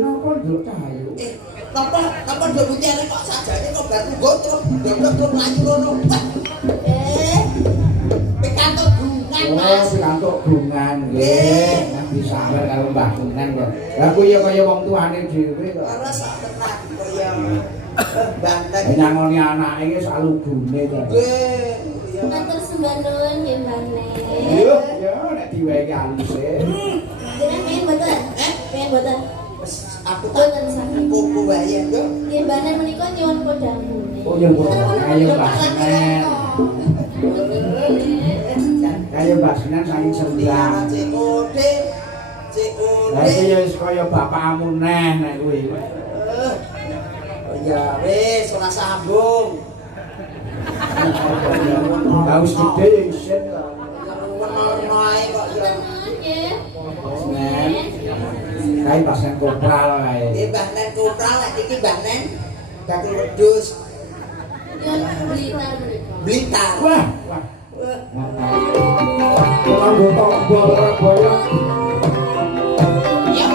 napa nduk kayu? Napa nduk mutiara kok sajane kok baru gotrok, ndok mlayu ngono. Pikantuk gungan, Mas. Pikantuk gungan nggih. Nanti sabar karo Mbah Gungan kok. Lah kuwi ya kaya wong tuane dhewe kok. Ora sak tenan kaya Banten. Nyangoni anake iki sak lugune to. Nggih. Matur sembah nuwun nggih Mbane. Yo, yo nek diwehi alise. Jenengan pengen mboten? Pengen mboten? Aku tak kuku wae yo. Nggih Mbane menika nyuwun kodamune. Oh ya kok ayo Mbah Senen. Kaya Mbah Senen saking Sendang. Lah iki ya wis kaya bapakmu neh nek kuwi. Ya wis ora sambung. Haus gede ya isin kok. Ngono ae kok ya. Nggih. Senen. Kae pasen kopral kae. Nggih Mbah Nen kopral lek iki Mbah Nen dadi wedhus. Nyuwun Blitar menika. Blitar. Wah. Ora tombol ora boyong. Ya.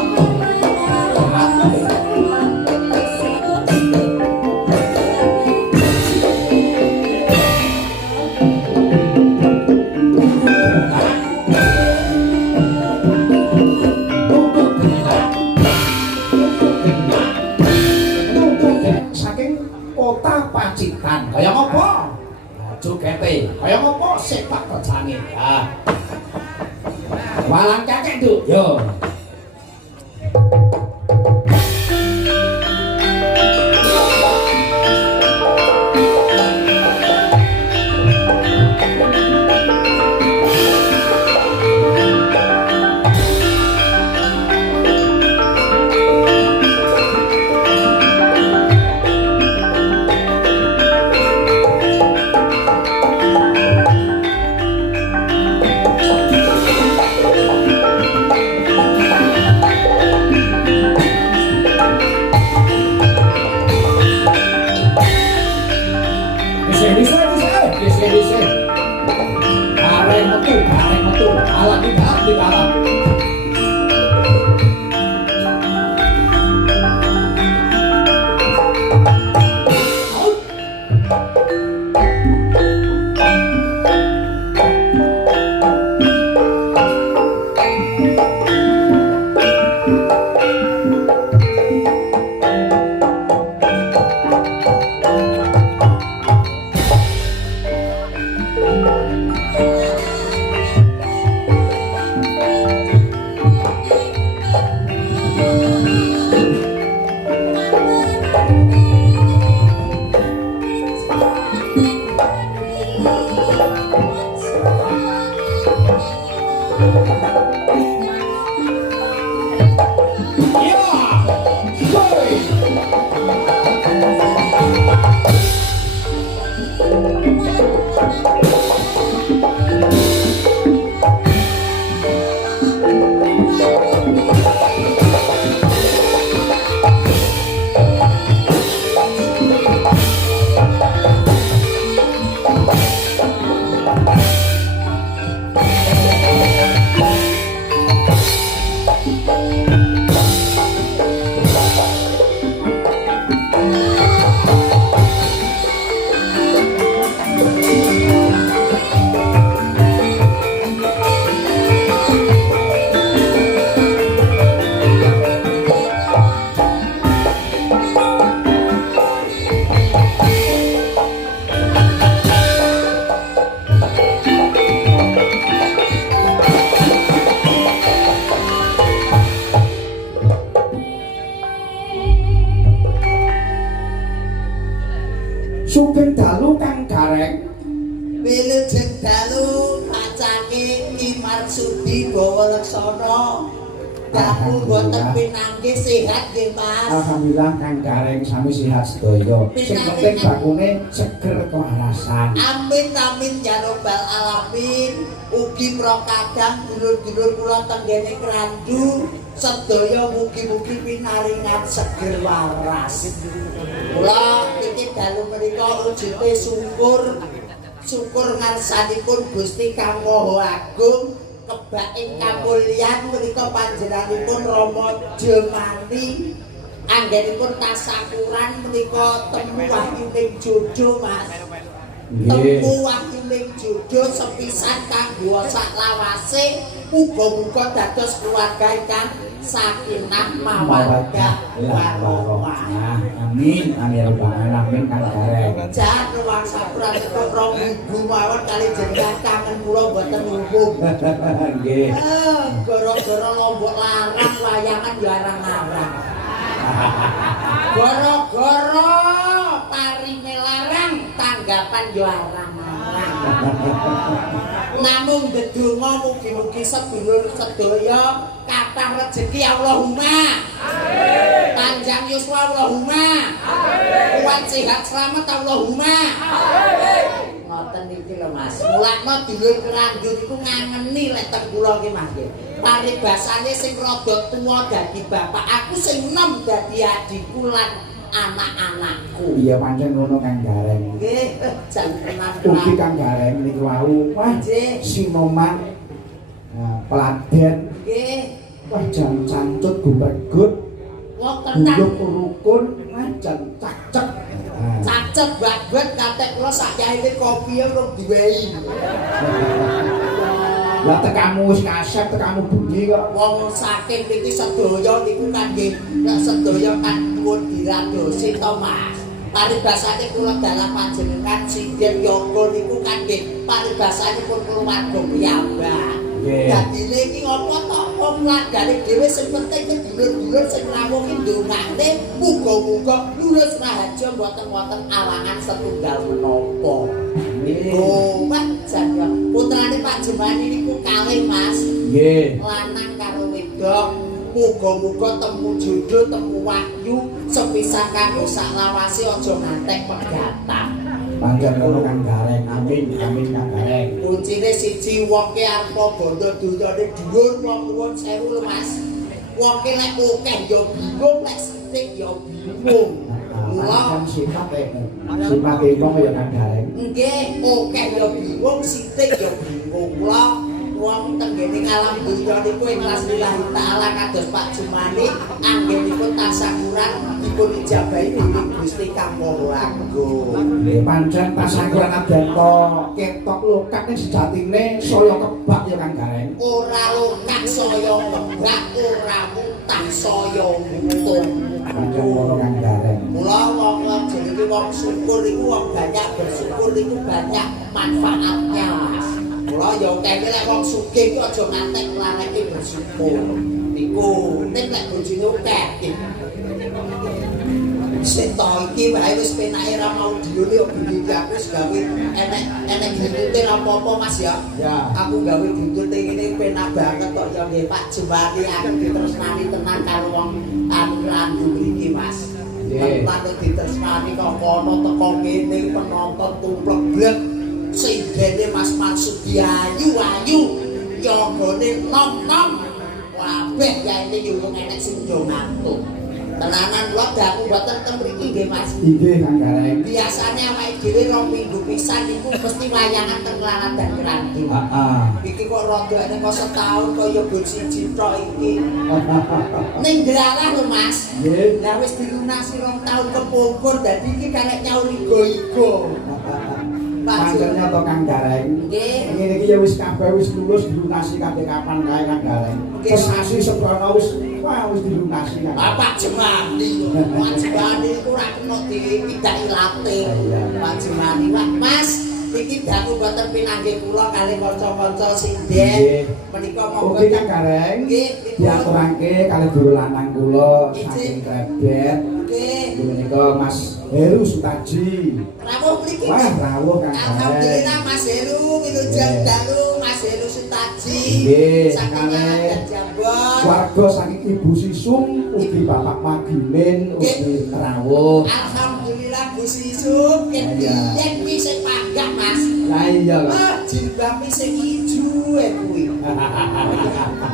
Pacitan kaya ngopo? Jogete kaya ngopo sepak terjane. Ha. Walang kakek, Nduk. Yo. Sugeng dalu kang gareng Wilujeng dalu pacake Ki Marsudi Bawa Leksana. Kamu boten pinanggih sehat nggih Mas. Alhamdulillah kang gareng sami sehat sedaya. Sing penting bakune seger kewarasan. Amin amin ya robbal alamin. Ugi prokadang dulur-dulur kula tenggene Krandu sedaya mugi-mugi pinaringan seger waras. Kula iki dalu menika wujude syukur ngarsanipun Gusti Kang Maha Agung kebak ing kamulyan menika panjenenganipun Rama Jemani anggenipun tasakuran menika temu wahyuning jodoh Mas. Temu wahyuning jodoh sepisan kanggo saklawase muga-muga dados keluarga ingkang sakinah mawaddah warahmah. Amin. Amin amin Kang Gareng. Jan ruang sapuran kok rong minggu mawon kali jenengan kangen kula mboten umum. Nggih. Gara-gara lombok larang wayangan ya arang-arang. Gara-gara parine larang tanggapan ya arang-arang. Namung ndedonga mugi-mugi sedulur sedaya kathah rejeki Allahumma. Amin. Panjang yuswa Allahumma. Amin. Kuat sehat selamat Allahumma. Amin. Ngoten iki lho Mas. Mulakno dulur kerandun iku ngangeni lek teng kula iki Mas. Paribasane sing rada tuwa dadi bapak, aku sing enom dadi adikku lan anak-anakku. Iya pancen ngono Kang Gareng. Nggih, jan tenan. Ugi Kang Gareng niku wau. Wah, Sinoman. Peladen. Nggih. Wah, jan cancut gumregut. Wonten tang rukun, wah jan cacek. Cacet banget katek kula sakyaine kopi urung diwehi. Lah tekamu wis kasep, tekamu bunyi kok. Wong saking niki sedaya niku kangge sedaya kan pun diradosi to Mas. Paribasane kula dalah panjenengan Sinden Yoga niku kangge paribasanipun keluarga piyambak. Dadine iki apa to wong lagane dhewe sing penting kedulur-dulur sing ngrawuhi ndongane muga-muga lulus rahaja mboten wonten awangan setunggal menapa. Oh, Mas jaga putrane Pak Jemani niku kalih Mas. Nggih. Lanang karo wedok. Muga-muga temu jodoh, temu wahyu sepisan kanggo saklawase aja ngantek pegatang. Panjang ngono Kang Gareng. Amin, amin Kang Gareng. Kuncine siji wong ki arep bondo dunyane dhuwur wong nuwun sewu lho Mas. Wong ki lek akeh ya bingung, lek sithik ya bingung. Mula sifat wong ya Kang Gareng. Nggih, akeh ya bingung, sithik ya bingung. Mula wong tenggene alam dunya niku ikhlas lillahi taala kados Pak Jumani anggenipun tasakuran dipun ijabahi dening Gusti Kang Warangga. Nggih pancen tasakuran adento ketok lokak ning sejatine saya kebak ya Kang Gareng. Ora lokak saya kebak, ora mutah saya mutung. Pancen ngono Kang Gareng. Mula wong jenenge wong syukur iku wong banyak bersyukur iku banyak manfaatnya Mas. Mula ya kene lek wong sugih ku aja ngantek nglaneke bersyukur. Iku nek lek bojone akeh. Seto iki wae wis penake ra mau dione kok iki aku wis gawe enek ditute apa-apa Mas ya. Ya. Aku gawe ditute ngene penak banget kok ya nggih Pak Jemani aku ditresnani tenan karo wong randu iki Mas. Nggih. Patut ditresnani kok kono teko kene penonton tumplek blek. Sing dene Mas Maksud ayu yogane nom-nom kabeh ya ini yo enek sing yo ngantuk tenanan kula aku mboten ten mriki nggih Mas. Nggih Kang Gareng. Biasane awake dhewe rong minggu pisan niku mesti wayangan teng Klaran dan Kerandu. Heeh. Iki kok rada enek kok setahun kaya bol siji tok iki. Ning Glalah lho Mas. Nggih. Lah wis dilunasi rong tahun kepungkur dadi iki karek nyaur igo-igo. Panjenengan to Kang Gareng. Nggih. Ngene iki ya wis kabeh wis lulus dilunasi kabeh kapan kae Kang Gareng. Sesasi seprono wis wah wis dilunasi Kang. Pak Jemani. Pak Jemani iku ora kena dipidhaki late. Pak Jemani. Mas, iki daku mboten pinanggih kula kalih kanca-kanca sinden. Menika monggo Kang Gareng. Nggih, diaturake kalih guru lanang kula saking Krebet. Nggih. Menika Mas Heru Sutaji. Rawuh mriki. Wah, rawuh Kang Gareng. Alhamdulillah Mas Heru wilujeng dalu Mas Heru Sutaji. Nggih, saking Jambon. Warga saking Ibu Sisung ugi Bapak Magimin ugi rawuh. Alhamdulillah Bu Sisung yen kuwi sing panggah Mas. Lah iya lho. Jilbabe sing ijo kuwi.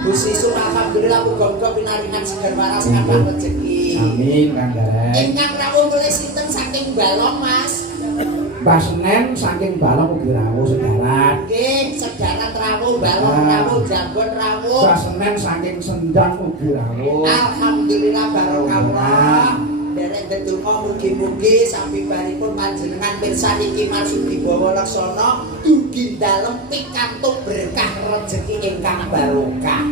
Bu Sisung alhamdulillah muga-muga pinaringan seger waras kathah rezeki. Amin Kang Gareng. Ingkang rawuh mulih sinten saking Balong Mas? Mbah Senen saking Balong ugi rawuh sedarat. Nggih, sedarat rawuh, balon rawuh, jambon rawuh. Senen saking sendang ugi rawuh. Alhamdulillah barokah. Derek ndedonga mugi-mugi sabibaripun panjenengan pirsa niki maksudi bawa laksana dugi dalem pikantuk berkah rejeki ingkang barokah.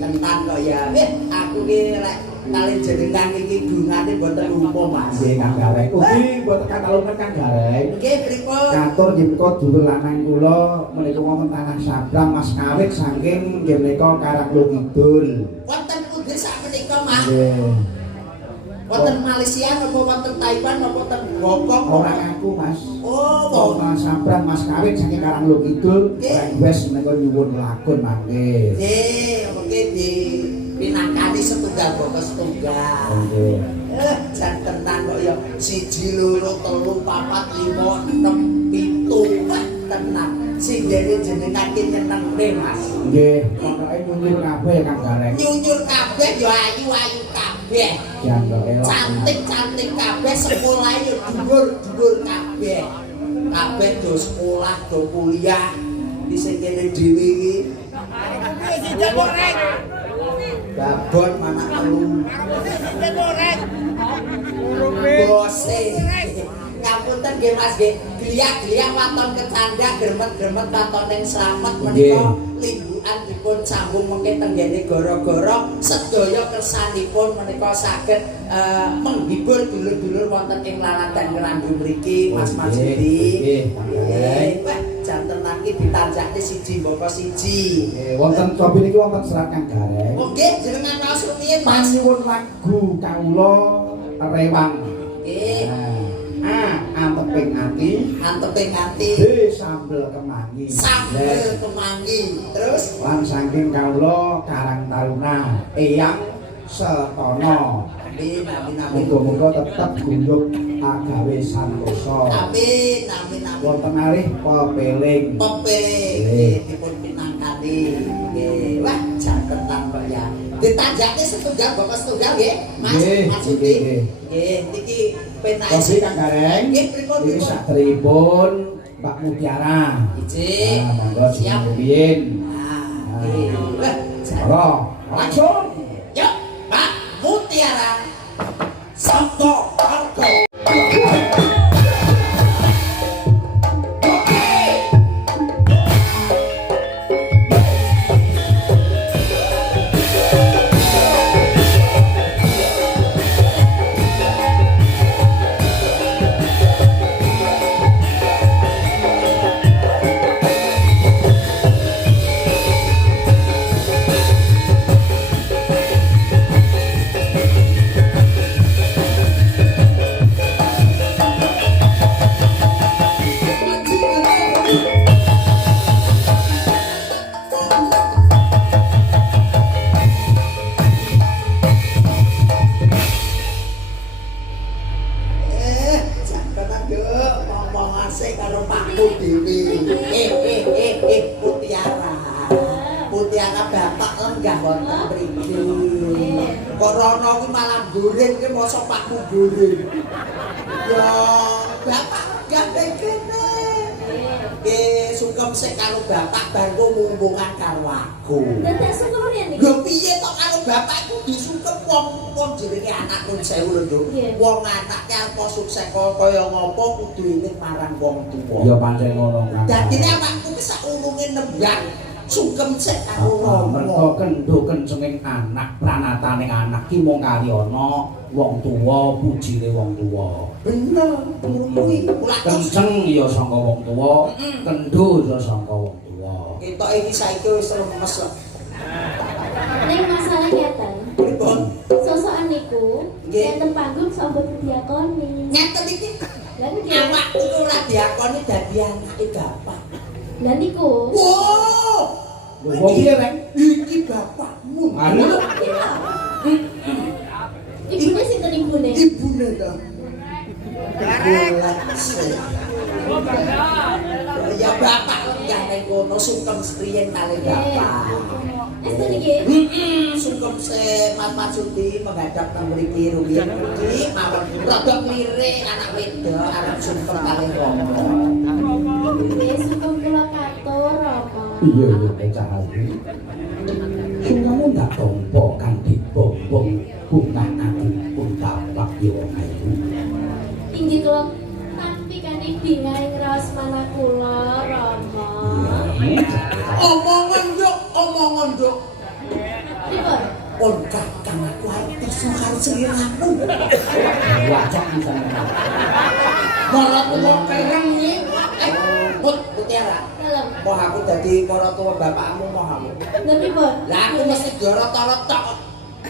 Tenan kok ya. Aku ki lek kali jenengan iki dungane mboten umum Mas. Nggih Kang Gareng. Ugi mboten katalungan Kang Gareng. Nggih pripun? Katur nggih menika dulur lanang kula menika wonten tanah Sabrang Mas Kawit saking nggih menika Karanglo Kidul. Wonten pundi sakmenika Mas? Nggih. Wonten Malaysia napa wonten Taiwan napa wonten Hongkong? Ora ngaku Mas. Oh, Tanah Sabrang Mas Kawit saking Karanglo Kidul. Ora wis menika nyuwun lakon mangke. nggih, mungkin di pinangkani setunggal bokos setunggal. Nggih. Jan tenan kok ya 1 2 3 4 5 6 7 tenan. Sing dene jenengan ki nyenengne Mas. Nggih, pokoke nyuwun kabeh Kang Gareng. Nyunyur kabeh ya ayu-ayu kabeh. Janggo elok. Cantik-cantik kabeh sekolah ya dhuwur-dhuwur kabeh. Kabeh do sekolah, do kuliah. Di sing kene dhewe iki. Babon mana telu. Bose. Ngapunten nggih Mas nggih. Geliak-geliak waton kecanda gremet-gremet waton ning slamet menika limbukan dipun sambung mengke tenggene gara-gara sedaya kersanipun menika saged menghibur dulur-dulur wonten ing laladan Kerandu mriki Mas Masudi. Nggih. Wah, jan tenan iki ditanjakne siji mboko siji. Wonten cobi niki wonten serat Kang Gareng. Nggih, jenengan maos rumiyin Mas. Nyuwun lagu kawula rewang. Nggih. Anteping ati, Anteping ati. sambel kemangi. Sambel kemangi. Terus Lan saking kawula Karang Taruna, Eyang Setono. amin amin amin. Muga-muga tetep gundhuk agawe santosa. Amin amin amin. Wonten arih pepeling. Nggih, dipun pinangkani. Nggih, wah jantenan kok ya. Ditanjakne setunggal bapak setunggal nggih, Mas. Nggih, Maksudi. nggih. Nggih, niki penae. Kopi Kang Gareng. Nggih, pripun Iki pripun. satripun Mbak Mutiara. Ijik. Monggo Siap. rumiyin. Nggih. Wah, Ora, langsung. yuk, Pak Mutiara. Sangko Arko. Jangan yuk ngomong asik karo Pakmu dhewe. Mutiara. Mutiara bapak lenggah wonten mriki. Kok rono kuwi malah goreng ki mosok Pakmu goreng. Ya bapak lenggah ning kene. Nggih, sungkem sik karo bapak bar ngumbungan karo aku. Dadak sungkem ya niki. Lho piye tok karo bapak iku disungkem wong jenenge anak nun sewu lho, Nduk. Iya. Wong anake apa sukses kaya ngopo kudu iling marang wong tuwa. Ya pancen ngono Kang. Dadine awakku ki saurunge nembang sungkem sik karo Mergo romo. kendho kencenging anak, pranataning anak ki mung kali ana wong tuwa, pujine wong tuwa. Bener, kuwi ulak Kenceng ya saka wong tuwa, kendho ya saka wong tuwa. ketok iki saiki wis lemes kok. Ning masalah ngeten. Pripun? Sosokan niku Nggih. enten panggung sambut diakoni. Ngeten iki Lah niki. awakku ki ora diakoni dadi anake bapak. Lah niku. Wow! Lho wong piye Reng? Iki bapakmu. Anu Ibune sinten ibune? Ibune to. Ya bapak lenggah ning kono sungkem skriyen kali bapak. Estu niki. Sungkem se Mas Masudi menghadap nang mriki rumiyin iki mawon rada lirik anak wedok arep sungkem kali romo. Nggih, sungkem kula kabeh. Iya cahaya. Sing kamu ndak tompo kan dibombong bunga ati pun tapak yo ayu. Inggih kula tapi kan bingae ngraos manah kula Rama. Omongan nduk. Pripun? On kakang aku ae tresno karo seliramu. Wajak misalnya. Maratuwa kereng iki. Mutiara. Dalem. Moh aku dadi maratuwa bapakmu moh aku. Lha pripun? Lah aku mesti dorot-dorot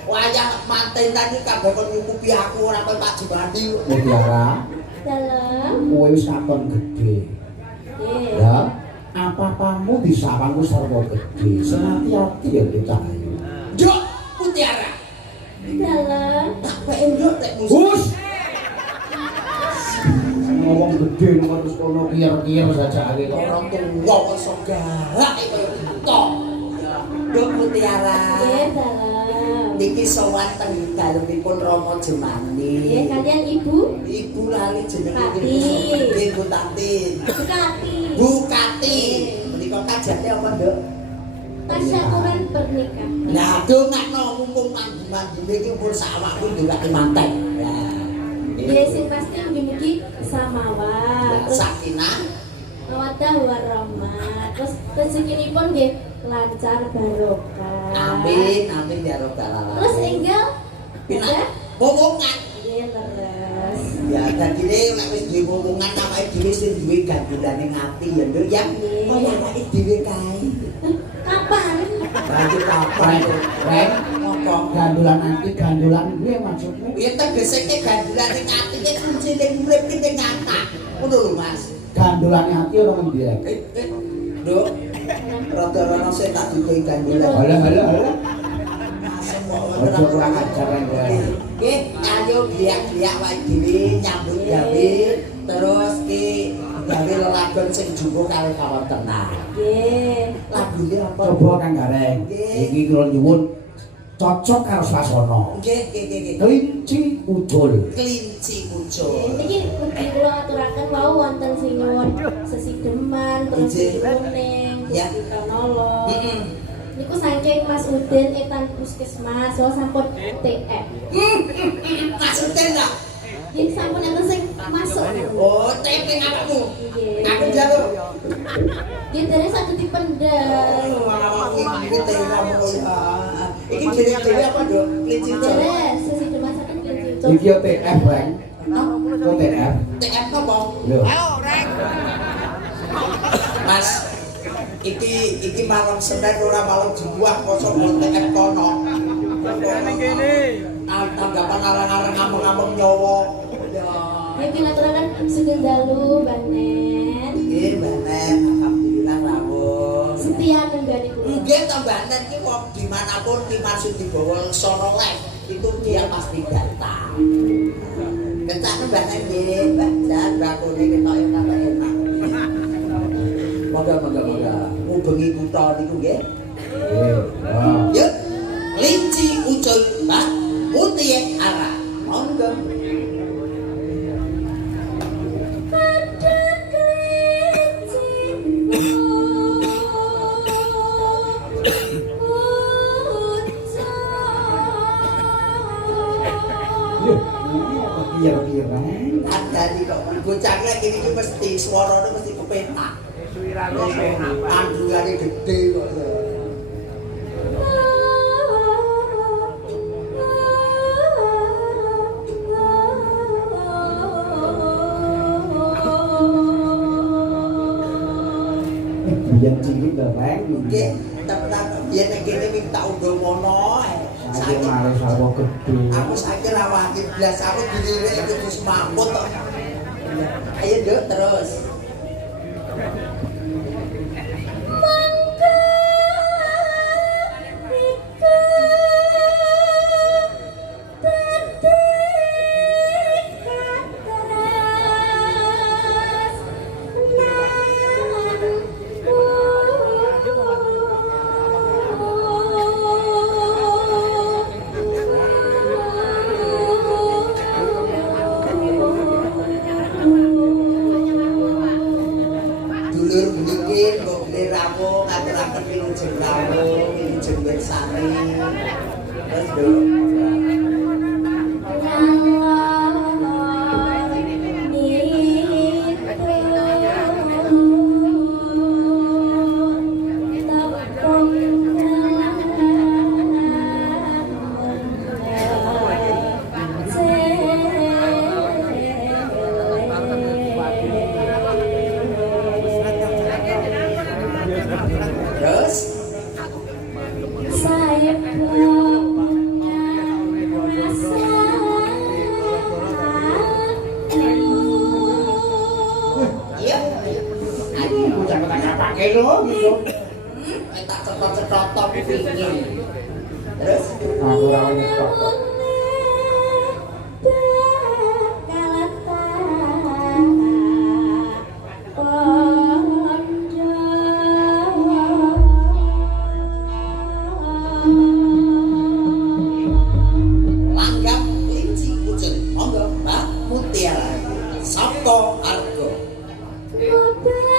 wayang manten tadi kabeh kon nyukupi aku ora koyo Pak Jumadi. Mutiara, Dalem. kowe wis katon gedhe. Nggih. Ya, apa-apamu disawangku sarwa gedhe. Sing ati-ati ya Cahayu. Nduk Mutiara. Dalem. Tak peke nduk nek musuh. Hus. Ngomong gedhe nomor terus kono kiyer-kiyer saja ae kok. Orang tua kok iso garak koyo kita. Nduk Mutiara. Nggih, Dalem. Niki sowan teng dalemipun Rama Jemani. Nggih, kalian Ibu Ibu lali jenenge Tati. Nggih Bu Tati. Bukati. Bu Kati. Menika kajate apa, Nduk? Tasyukuran pernikahan. Lah dongakno mumpung mandi-mandine iki pun sawakku ndongake manten. Lah. Nggih, sing pasti mugi-mugi samawat. Terus Sakinah. mawaddah warahmah. Terus rezekinipun nggih lancar barokah. Amin, amin ya rabbal alamin. Terus enggal Pinak momongan. nggih terus. Ya dadine nek wis duwe momongan awake dhewe sing duwe gandulane ngati ya Nduk ya. Kok awake dhewe kae. Kapan? Berarti kapan itu? Rek, Apa? gandulan nanti gandulan gue maksudmu? Ya tegese ki gandulane ngati ki kuncine urip ki ning ngatak. Ngono lho Mas. Gandulannya hati orang ngendi rek? Nduk. Rada-rada sing tak duwe gandulan. Halo. Asem kok Ojo kurang ajar rek. Nggih, ayo bliak-bliak wae dhewe nyambut gawe terus ki gawe lelagon sing jumbo karo kawontenan. Nggih. Lagune apa? Coba Kang Gareng. Iki kula nyuwun cocok karo swasana. Nggih. Kelinci udul. Kelinci muncul. Niki mugi kula aturaken wau wonten sing nyuwun sesideman terus Ije. kuning, Ya. Pranolo. Heeh. Niku saking Mas Udin etan puskesmas, so sampun TF. Maksudnya enggak? Jadi sampun enten sing masuk. Oh, TP ngapamu? Nggih. Aku jaluk. Nggih dereng saged dipendhet. Oh, awak iki teramu ya. Iki dhewe apa, Dok? Kelinci muncul. Dereng sesideman saged kelinci. Iki yo TF rek. Yo TF. TF apa? Lho. Mas, iki malam Senin ora malam Jumat kosong TF kono. Tanggapan arang-arang ngambeng-ngambeng nyawa. Ya. Ya kinaturaken sugeng dalu banen. Nggih, Banen, alhamdulillah rawuh. Setia nenggani kula. Nggih, to Banen ki wong dimanapun dimaksud dibawa sono live itu dia pasti datang. Kencane Banen nggih, Mbak Jan, bakune ketok enak. Moga. Ngubengi kutha niku nggih. Yuk, kelinci ucul Mbak Mutie arah. Monggo. Kiyer-kiyer. Jadi kok bocah lek iki mesti swarane mesti kepenak. Suirane penak. Kandungane gede kok. Biyen cilik rek. Nggih, tenan biyen nek kene wing tak undang mono ae. Saiki mari sarwa gedhe. Aku saiki ra wani blas, aku dilirik itu wis mamut kok. Ayo Nduk terus. Terus dulu. Terus Saya iya. Bocah kata pakai lo gitu. Tak cetot-cetot kupingnya. Terus Aku ora nyetok. langgam kelinci kucing monggo Mbak Mutiara Sabto Argo. Saya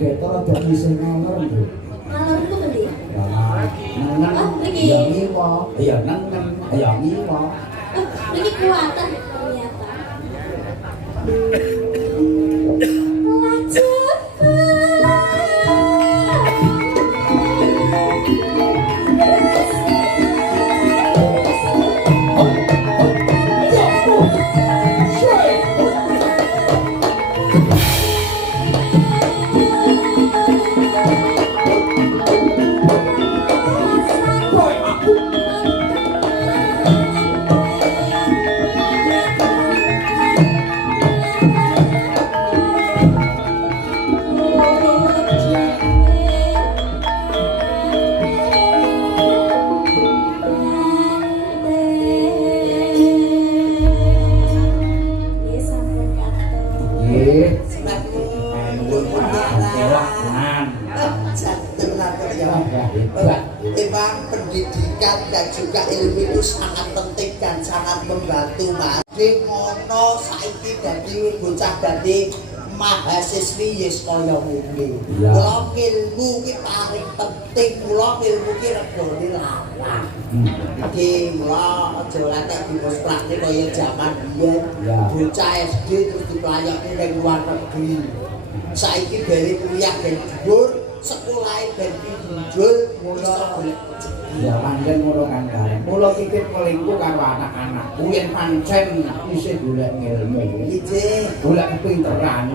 getor dadi sing ngalor lho. Ngalor itu ngendi? Nengen. Oh, mriki. Ya ngiwa. Ya nengen. Ya ngiwa. Oh, mriki kuwatan ternyata. Memang pendidikan dan juga ilmu itu sangat penting dan sangat membantu mas. Di mono saiki dadi bocah dadi mahasiswi yes kaya ngene. Mula ilmu ki paling penting, mula ilmu ki regane larang. Iki mula aja latek bos praktik kaya jaman biyen. Bocah SD terus diplayoki ning luar negeri. Saiki bali kuliah ben dhuwur, sekolahe ben pinjul, mula ya pancen ngono kan Kang. Mula titip melingku karo anak-anakku yen pancen isih golek ilmu. iki Golek kepinteran,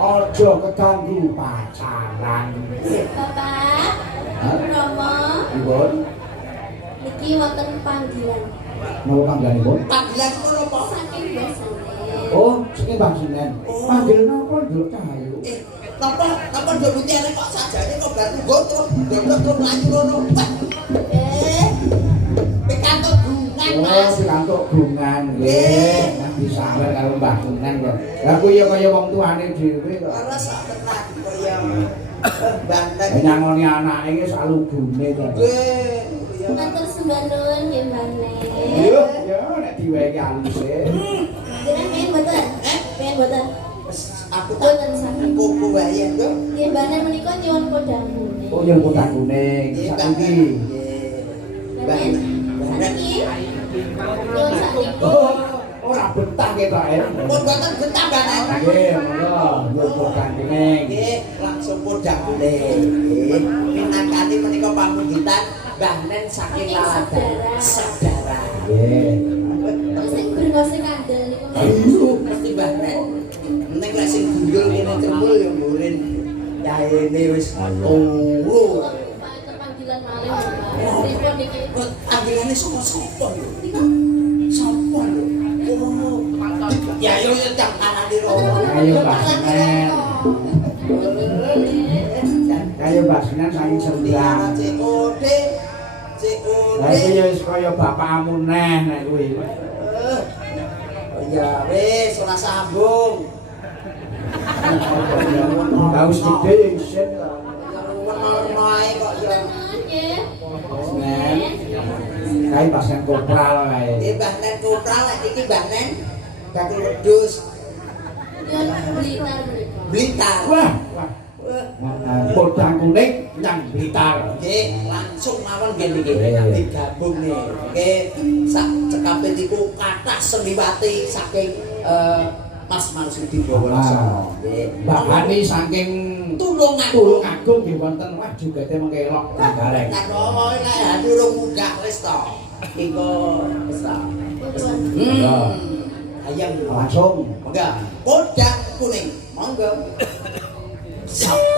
aja keganggu pacaran. Bapak, Romo, Ibun, niki wonten panggilan. mau panggilanipun? panggilan ngono apa? Saking biasane. Oh, sing Bang Senen. Panggil napa Nduk Cahayu? Napa ndok mutiare kok sajane kok baru goto, ndok mlayu ngono. Pikantuk bungan Oh, Mas. pikantuk bungan nggih. Mas disawer karo Mbah Senen kok. Lah kuwi ya kaya wong tuane dhewe kok. Ora sak tenan kaya banten. Nyangoni anake iki sak lugune kok. Nggih. Matur sembah nuwun nggih Mbane. Yo, yo nek diwehi aluse. Jenengan pengen mboten? Pengen mboten? Aku tak Mboten sakit. kuku wae to. Nggih Mbane menika nyuwun kodang kuning. Oh, yen kota kuning saiki. Mbane, sakniki. Nyuwun sakniki. Oh, ora betah ketok ya. Pun boten betah banan. Nggih, monggo, yo kota kuning. Nggih, langsung podang kuning. Nggih. Minangkani menika pamunggitan Mbah Nen saking Laladan. Saudara. Nggih. Sing brengose kandel niku. Ayo, mesti Mbah Nen. Nek lek sing gundul kene cembul ya murin. Yaene wis turu. Panggilan malih Bapak. Pripun niki? Kok anggilane sapa lho? Nika Sapa lho? Oh. Ya yo yo tak anane romo. Ayo Mbak Senen. Kayak Mbak Senen saking Sembilan. COD. Lah iki ya wis kaya bapakmu neh nek kuwi. Ya wis ora sambung. Haus gede isin kok. Ngono ae kok ya. nggih. Senen. Kayak pasen kopral kae. Mbah Nen kopral lek iki Mbah Nen bakul wedhus Nyuwun blitar menika. Blitar. Wah, wah. Podang kuning nyang Blitar. Nggih, langsung mawon nggih niki Iya. digabung nih. Nggih, sak cekape niku kathah seliwati saking Mas Marsudi Bawonosono. Nggih. Mbak Hani saking Tulungagung. Tulungagung nggih wonten wah jugete mengkelok gareng. Kan ngomong nek durung munggah wis to. Iku wis ta. Ayam Langsung. monggo. Podang kuning. Monggo. Sapa?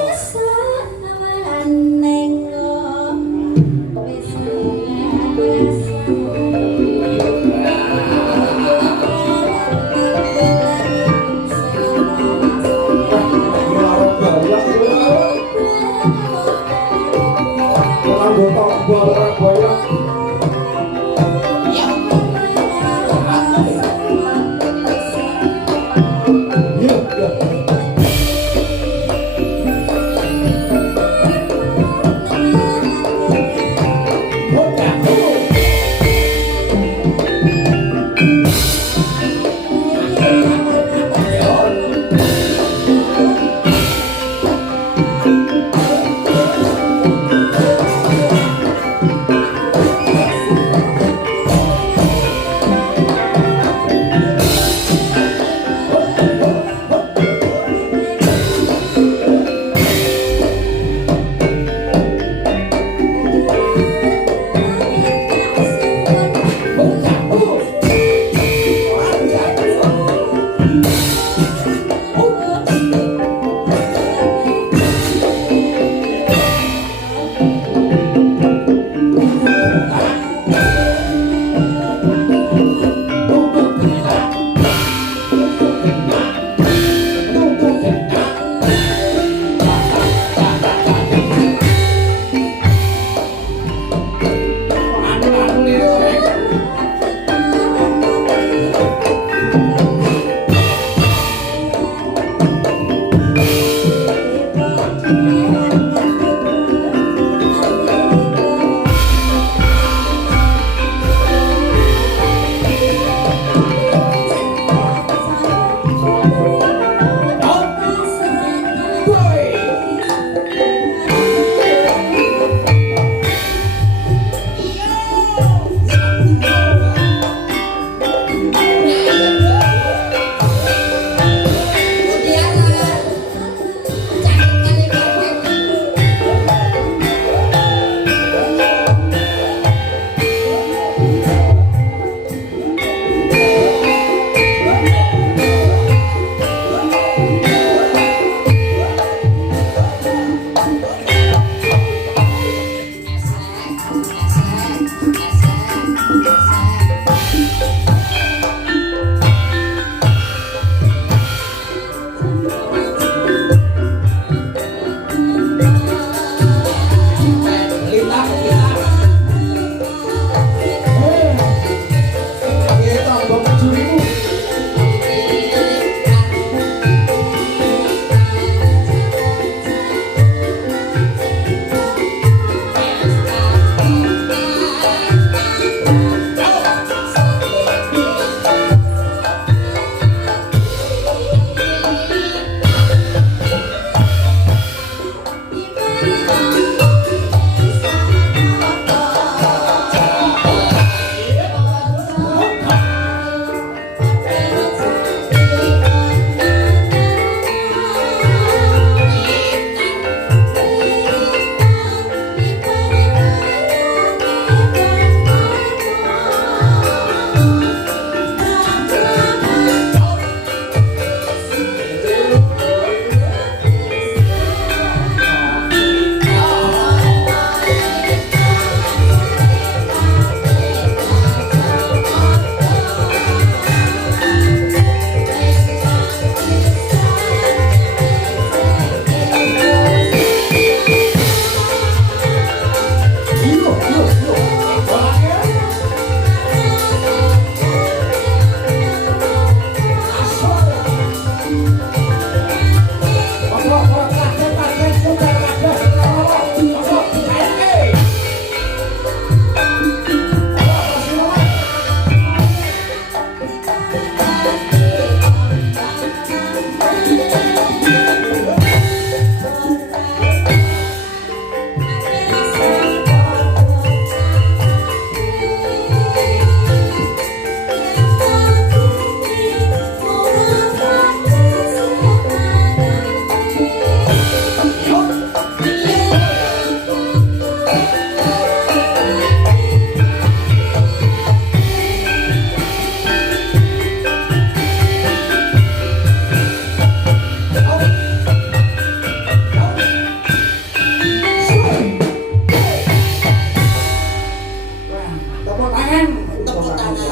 Tepuk tangan. Tepuk tangan.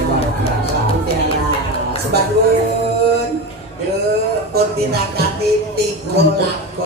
Luar biasa. Mutiara. Sebab pun pun tinakati 3 lagu.